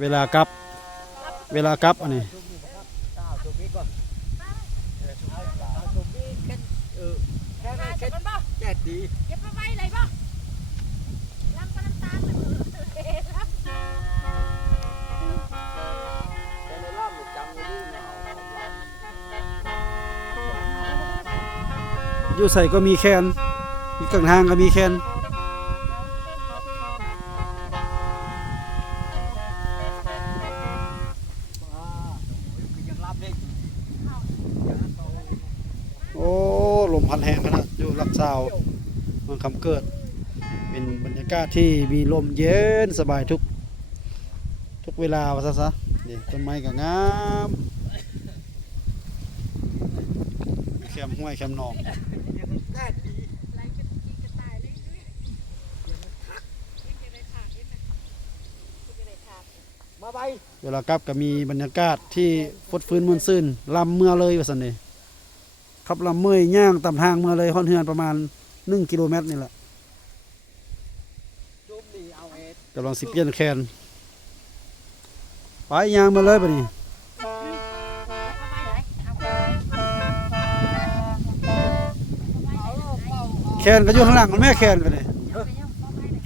เวลากลับอันนี้แก่ดีเก็บไปไว้เลยป่ะลำปน้ำตาลอยู่ใส่ก็มีแคนอยู่กลางทางก็มีแคนโอ้ลมพัดแห้งขนาดอยู่ลักซาวเมืองคำเกิดเป็นบรรยากาศที่มีลมเย็นสบายทุกเวลาว่าซะนี่ต้นไม้ก็งามแคมห้วยแคมหนองเวลากลับก็มีบรรยากาศที่ฟดฟื้นม่วนซื่นลำเมื่อเลยว่าซั่นนี่ขับลำเมื่อยย่างตามทางเมื่อเลยฮอดเฮือนประมาณ1 กิโลเมตรนี่แหละกำลังสิเปลี่ยนแคนไปย่างมาเลยบัดนี้แคนก็อยู่ข้างหลังมันแม่แคนก็นี่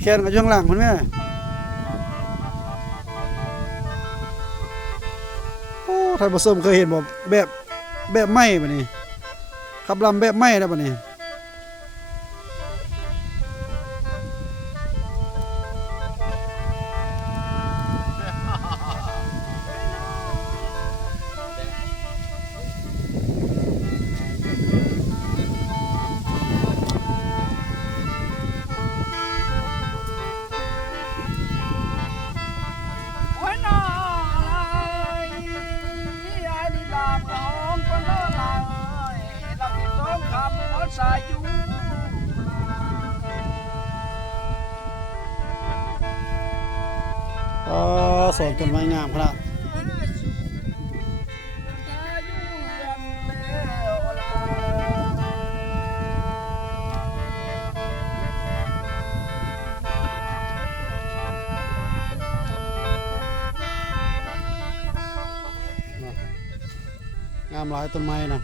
แคนก็อยู่ข้างหลังมันแม่ท่านผู้ชมเคยเห็นบ่แบบไม้บัดนี้ขับลำแบบไม้นะบัดนี้สวนต้นไม้งามครับงามหลายต้นไม้นะ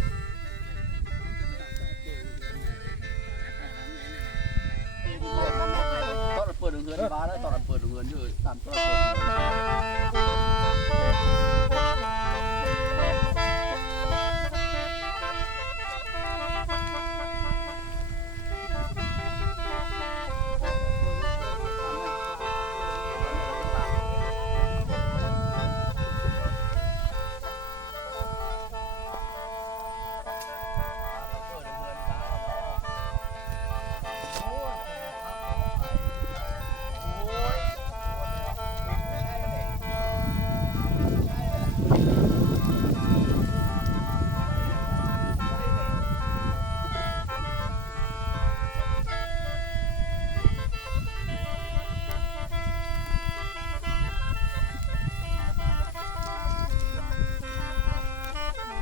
ตอนเปิดเงินบ้านแล้วตอนเปิดเงินอยู่ตามตอนเป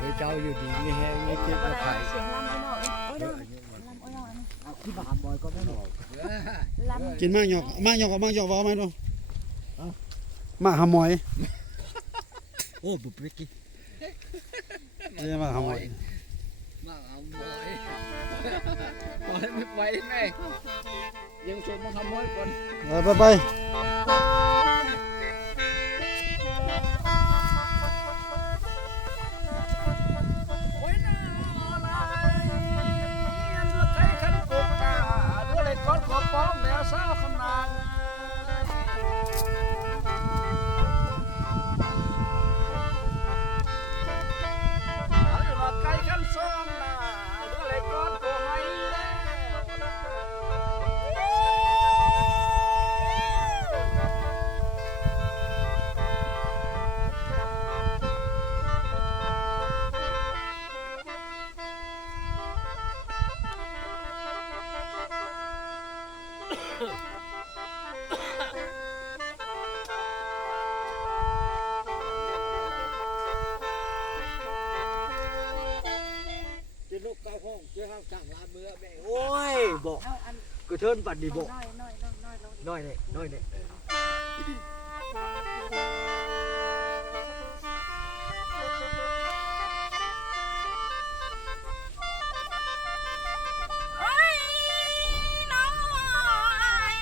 ิเจ้าอยู่ดีไม่แห้งไม่เจ็บไม่ไข้เสียงลำไปหน่อยโอ้ยลำโอ้ยหน่อยที่บาบอยก็ไม่หอกกินมากหยอกมากหยอกกับมากหยอกว่าไหมดูมาหำมอยโอ้บุบไปกินนี่มาหำมอยมาหำมอยปล่อยไม่ไหวแม่ยังชมมาหำมอยก่อนไปโอ้ยบอกกระเทินปัดดีบอกน้อยเลย โอ้ยน้องอาย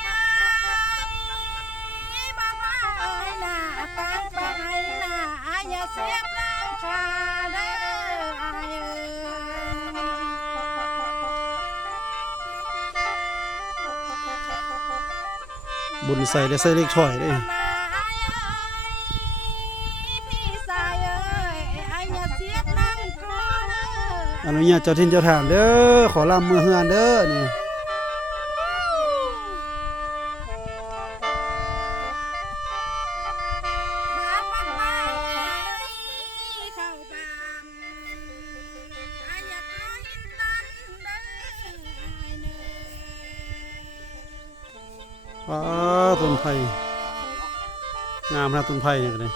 บ้าไปน่ะตั้งไปน่ะอย่าเสียบน้ำคาเด้ออายเอ้ย บุญใส่ได้ใส่เล็กช่อยได้ พี่สายเอ้ยไอ้อย่าเสียบน้ำคาเด้อ อนุญาตเจ้าทินเจ้าทางเด้อขอลำมือเฮือนเด้อนี่ มาปัดมาเข้าบ้านไอ้อย่าก้อยตันเด้อไอ้เนย อ้าต้นไผ่งามนะต้นไผ่เนี่ยก็ได้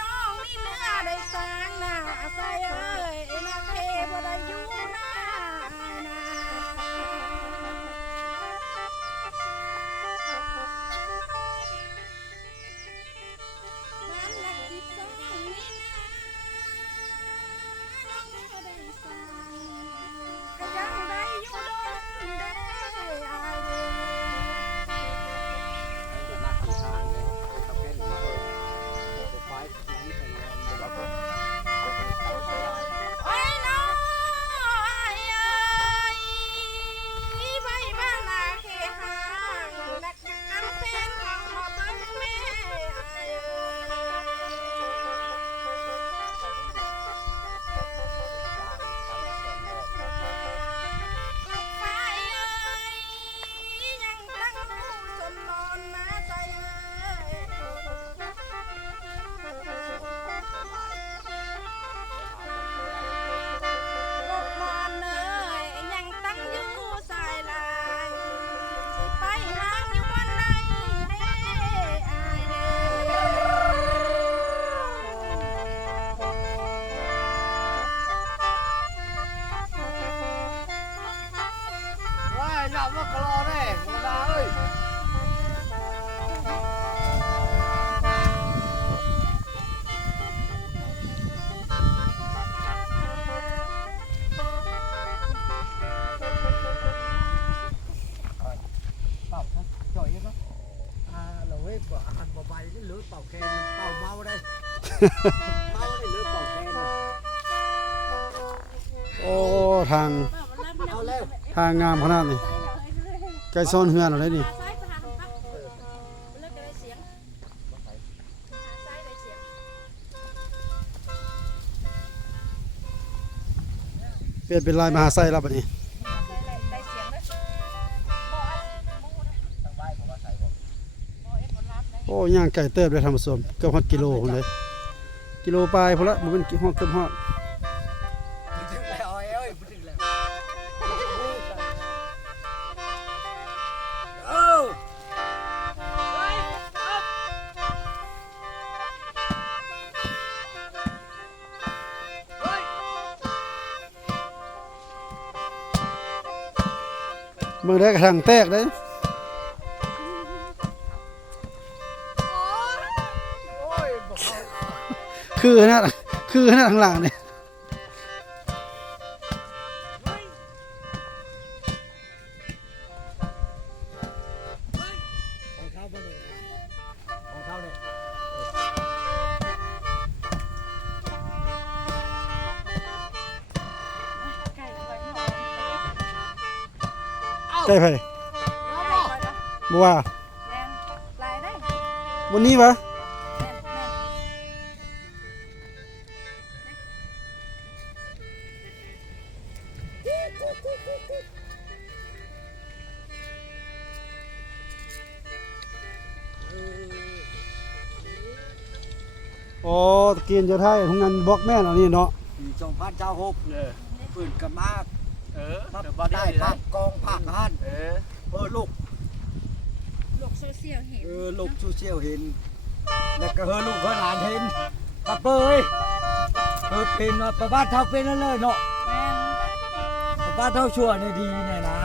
น้องนี่เนื้อได้สร้างหน้าใส่เอ้ยนาเทบ่ได้อยู่หน้านาบ้านหลักที่สองนี่นะน้องเนื้อได้สร้างก็ยังได้อยู่ดนเด้ออายเด้อ นักที่ทางเนี่ยตะเป็นมาเลยตัวไฟนี้เป็นแล้วก็เขาใช้ได้ โอ้ยน้องอายเอ้ยไปบ้านนาเขหางนักการเป็นของมาเบิ่งแม่อายเอ้ยลูกไฟเอ้ยยังตั้งผู้จนนอนมาใส่เอ้ย ลูกมอนเอ้ยยังตั้งอยู่สายลายสิไปหางอยู่บนไหนเด้อายเด้อ ว้ายหนักมากรอแน่ธรรมดาเอ้ย เป่าครับจ่อยครับเราเว้ยบ่หันบ่ใบนี่หรือเป่าแคนเป่าเมาได้เมาได้หรือเป่าแคน โอ้ทาง เอาแล้ว ทางงามขนาดนี้ใกล้ซ่อนเฮือนเราได้นี่ ซ้ายไปหาทางพักเลิกได้เสียงซ้ายได้เสียง เปลี่ยนเป็นลายมหาไซแล้วบัดนี้ ได้เสียงเลยบ่อันมูนะ ทางใบผมว่าใส่ผม บ่เอ็ดผลลัพธ์ได้ โอ้ย่างไก่เติบได้ทำผสมเกือบฮอดกิโลพุ่นเลยกิโลปลายพุ่นละบ่เป็นฮอดเกือบฮอด ถึงแล้วเอ้ยถึงแล้วเออ เมืองได้กระทั่งแตกได้ โอ้ยบ่เข้า คือขนาดข้างหลังนี่ ของเขาบ่ได้ของเขาเนี่ย ไก่ไว้หอม ใกล้ไผ ไก่ไว้เนาะ บ่ว่า แม่นลายได้ วันนี้วะ แม่นแม่น โอ้ตะเกียนจะไทยทุ่งงานบล็อกแม่นอันนี้เนาะ ปี2026ปืนกันมาก เออ ครับ เดี๋ยวบ่ ได้ ได้ ภาคกองภาคหัน เออ ลูก โลกโซเชี ชียลเห็น ลูกชูเชียวเห็นแล้วก็ลูกหลานเห็นปะเปยเป็นประบ้านเท่าเป็นนั่นเลยเนาะ แม่น ประบ้านเท่าชั่วเนี่ยดีเนี่ยนะ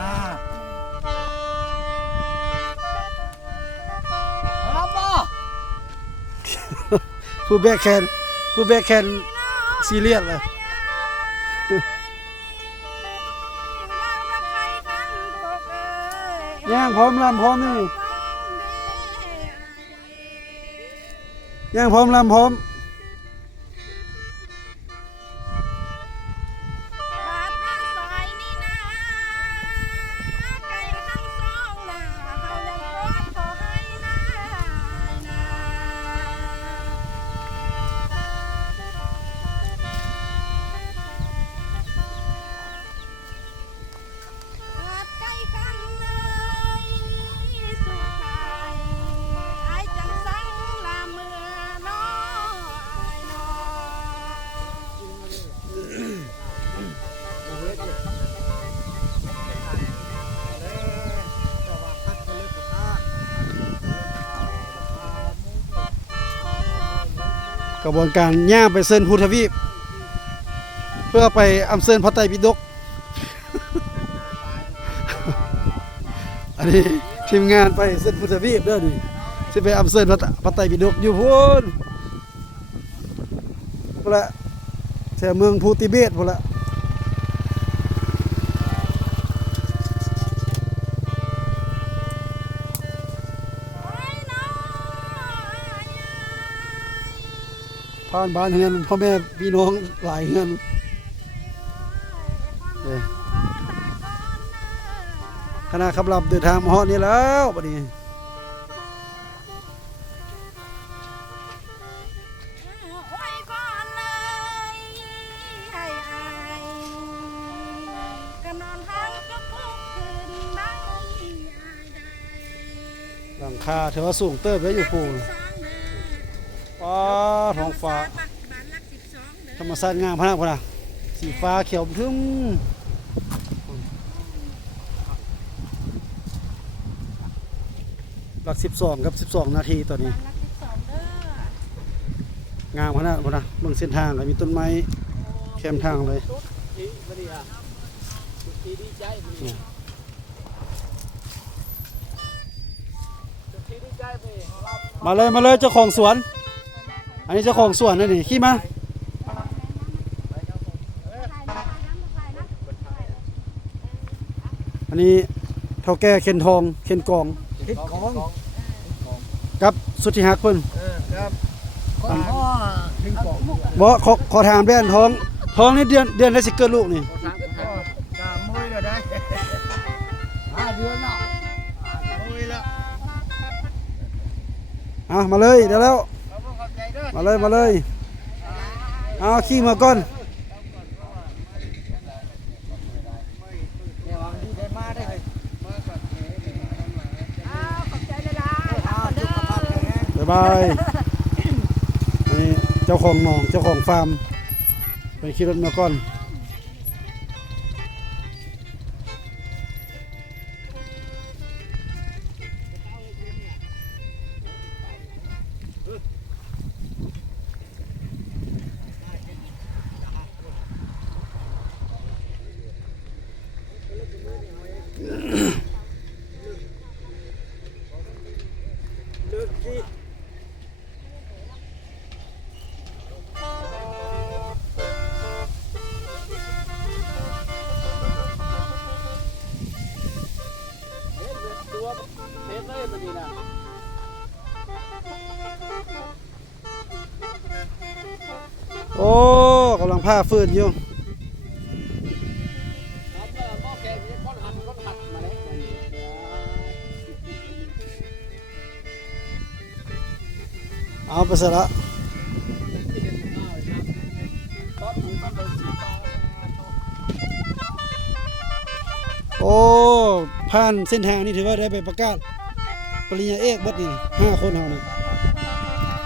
รับบ่ ผู้แบกแคนซีเรียสเลยย่างพร้อมลำพร้อมนี่ย่างพร้อมลำพร้อม บาดทางซอยนี่นะไก่ทั้งสองน่ะเฮายังกอดขอให้นะบาดไก่กันเลยสุขใจไอ้จังสังละเมื่อน้อยน้อย กระบวนการย่างไปเส้นพุทธวีปเพื่อไปอำเซินพระไตรปิฎก อันนี้ทีมงานไปเส้นพุทธวีปเด้อนี่สิไปอำเซินพระไตรปิฎกอยู่พุ่นพุ่นละแถวเมืองภูติเบศพุ่นละผ่านบ้านเฮือนพ่อแม่พี่น้องหลายเฮือนคณะขับลำเดินทางมาฮอดนี่แล้วบัดนี้ ไว้ก่อนเลยให้อายก็นอนห้างก็คุกคืนได้อายได้ หลังคาถือว่าสูงเติบไว้อยู่ปู่ว้าท้องฟ้า บ้านลัก12เด้อ ธรรมชาติงามพะนักพะนะสีฟ้าเขียวทึมหลัก12กับ12นาทีตอนนี้ บ้านลัก12เด้อง ามพะนักพะนะเบิ่งเส้นทางก็มีต้นไม้แคมทางเลย ดีบ่ดีอ่ะดีใจบ่ดีดีใจไป มาเลยเจ้าของสวน อันนี้เจ้าของสวนนั่นนี่ขี่มาอันนี้เท่าแก่เข็นทองเข็นกอง เฮ็ดของ กับสุทธิฮักเพิ่น ครับของพ่อถึงของ บ่ขอถามแด่นท้องนี่เดือนได้สิเกิดลูกนี่ ก็กะมวยแล้วได้5 เดือนเนาะมวยแล้ว เอามาเลยเดี๋ยวแล้ว ขอบใจเด้อ มาเลยเอาขี่มาก่อน เดี๋ยวเอาดีได้มาได้เลย อ้าวขอบใจหลายๆ อ้าวสุขภาพแข็งแรง บ๊ายบายนี่เจ้าของหนองเจ้าของฟาร์มไปขี่รถมาก่อนโอ้กำลังผ้าฟืนอยู่เอาไปซะละโอ้ผ่านเส้นทางนี้ถือว่าได้ไปประกาศปริญญาเอกเบัดนี่5 คนเฮานี่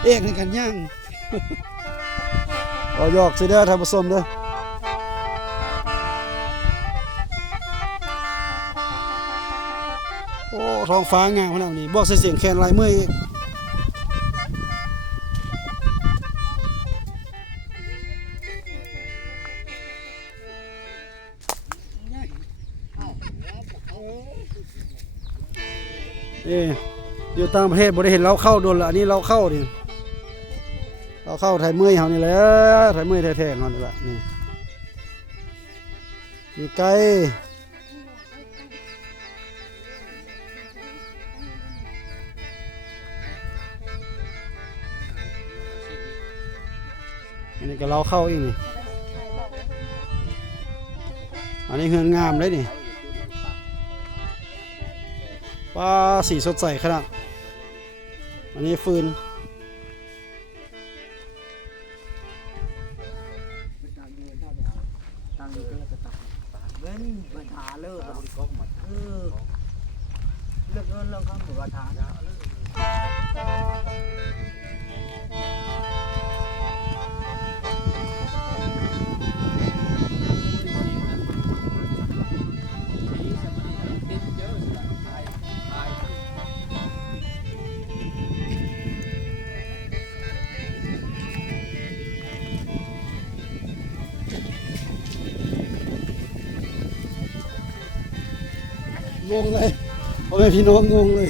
เอกในการย่าง ก็ยอกสิเด้อท่านผู้ชมเด้อโอ้ ท้องฟ้างามขนาดนี้บวกใส่เสียงแคนลายเมื่อยอีกอยู่ต่างประเทศบ่ได้เห็นเราเข้าโดนละอันนี้เราเข้าดิเราเข้าไทยเมื่อยเฮานี่แหละไทยเมื่อยแท้ๆเฮานี่แหละนี่มีไก่อันนี้ก็เราเข้าอีกนี่อันนี้เฮือนงามเลยนี่ปลาสีสดใสขนาดอันนี้ฟืนเว้นปัญหาเลิกเลิกเลิกเลิกข้ามปัญหา งงเลยพ่อแม่พี่น้องงงเลย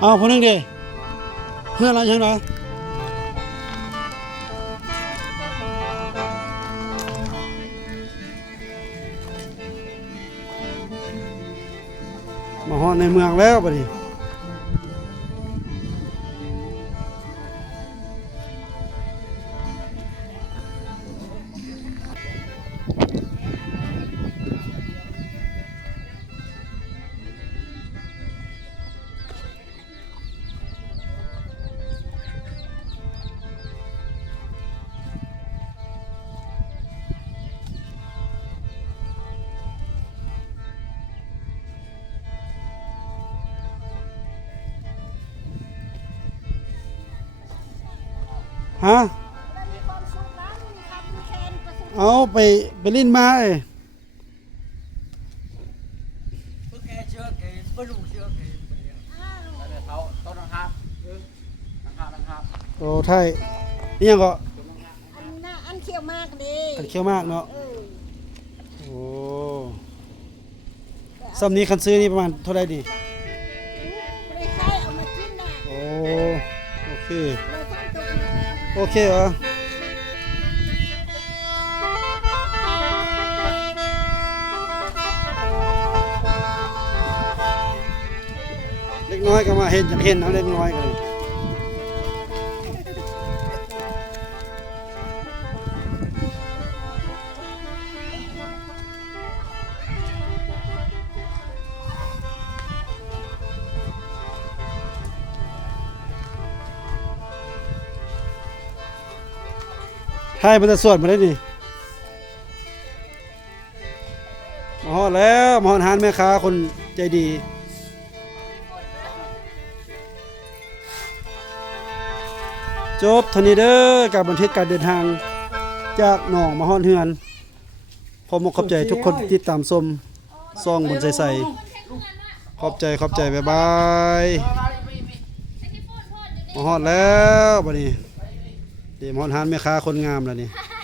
เอาพอนึงดิเพื่อนอะไรใช่ไหมมาฮอดในเมืองแล้วบัดนี้ฮะ มีความสุขแล้วมีคำแคนประสบ เอาไปลิ้นมาเอ้ย เพื่อแกเชื่อแกเพื่อลูกเชื่อแก เขาต้นนะครับ โอ้ไทยนี่ยังก็ อันน่าอันเขียวมากดี อันเคี้ยวมากเนาะ เออ โอ้ซ้ำนี้คันซื้อนี่ประมาณเท่าไหร่ดี ไม่ได้ใช้เอามากินน่ะ โอ้โอเค เราต้องตกมาแล้ว โอเคเหรอเล็กน้อยก็มาเห็นอยากเห็นเอาเล็กน้อยกันเลยไทยมันจะสวดมาได้นี่มาฮอดแล้วมาฮอดหานแม่ค้าคนใจดีจบเทานี้เด้อการบันทึกการเดินทางจากหนองมาฮอดเฮือนขอบขอบใจทุกคนที่ติดตามชมซ่องบนใสๆขอบใจบ๊ายบายมาฮอดแล้วบัดนี้ เดี๋ยวมอนหานแม่ค้าคนงามแล้วนี่ ฮ่า